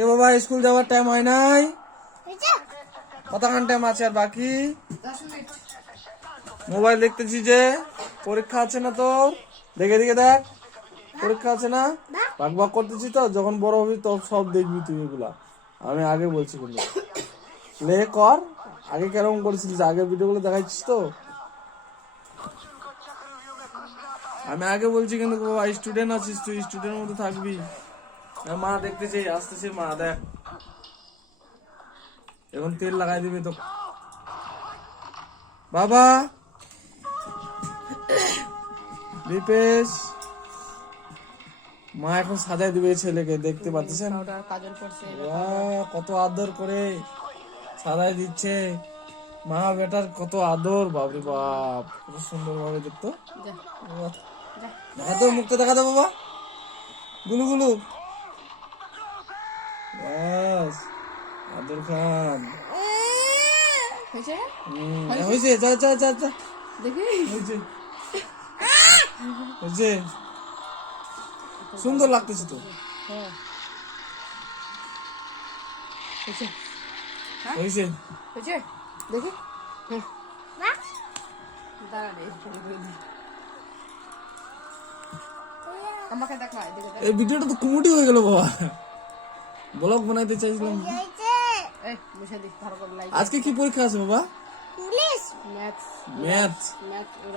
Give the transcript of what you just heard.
এ বাবা স্কুল যাওয়ার টাইম হয় নাই, কতক্ষণ টাইম আছে আর বাকি? মোবাইল দেখতেছি যে, পরীক্ষা আছে না তোর? দেখে দেখে দেখ, পরীক্ষা আছে না? ভাগ ভাগ করতেছি তো, যখন বড় হবি তো সব দেখবি তুই এগুলা। আমি আগে বলছি কিন্তু লে কর, আগে কেরকম করেছিলিস, আগের ভিডিওগুলো দেখাচ্ছিস তো। আমি আগে বলছি কিন্তু বাবা, স্টুডেন্ট আছিস তুই, স্টুডেন্টের মতো থাকবি। মা দেখতেছি, আসতেছে মা, দেখ এখন তেল লাগাই দিবে তো বাবা। দীপেশ, মা এখন সাজাই দিবে ছেলেকে, দেখতে পাচ্ছেন কত আদর করে সাজাই দিচ্ছে। মা বেটার কত আদর, বাপরে বাপ, কত সুন্দর ভাবে দেখতো। দেখা তো মুখটা, দেখা দাও বাবা, গুলু গুলু, বাস আদর খান হয়েছে। যা যা যা যা, হয়েছে হয়েছে, সুন্দর লাগতেছে তো, হয়েছে দেখি আমাকে দেখ, এই ভিডিওটা তো কমেডি হয়ে গেল বাবা, ব্লগ বানাইতে চাইছিলাম। আজকে কি পরীক্ষা আছে বাবা? Math math.